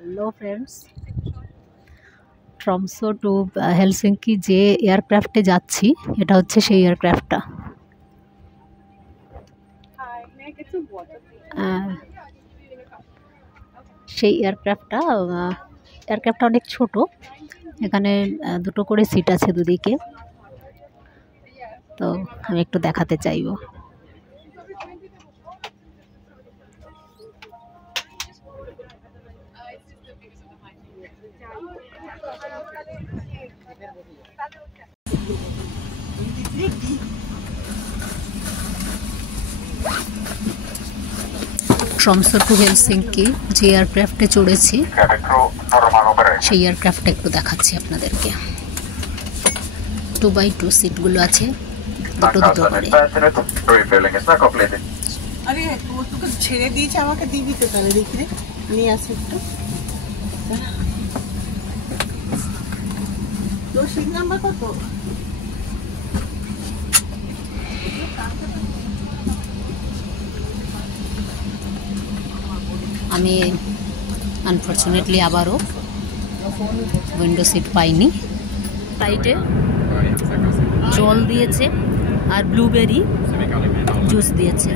Hello friends, Tromso to Helsinki যে এয়ারক্রাফটে যাচ্ছি এটা হচ্ছে সেই এয়ারক্রাফটটা। সেই এয়ারক্রাফটটা অনেক ছোট। এখানে দুটো করে সিট আছে দুদিকে। তো আমি একটু দেখাতে চাইবো। ট্রমসো টু হেলসিঙ্কি যে এয়ারক্রাফটে চড়েছি সেই এয়ারক্রাফটটা একটু দেখাচ্ছি আপনাদেরকে। 2x2 সিটগুলো আছে, দুটো দুটো করে। আরে ও তোকে ছেড়ে দিয়েছে, আমাকে দিবি তো তাহলে। দেখি রে, নিয়ে আসে একটু। তোর সিট নাম্বার কত? আমি আনফর্চুনেটলি আবারও উইন্ডো সিট পাইনি। সাইডে জল দিয়েছে আর ব্লুবেরি জুস দিয়েছে।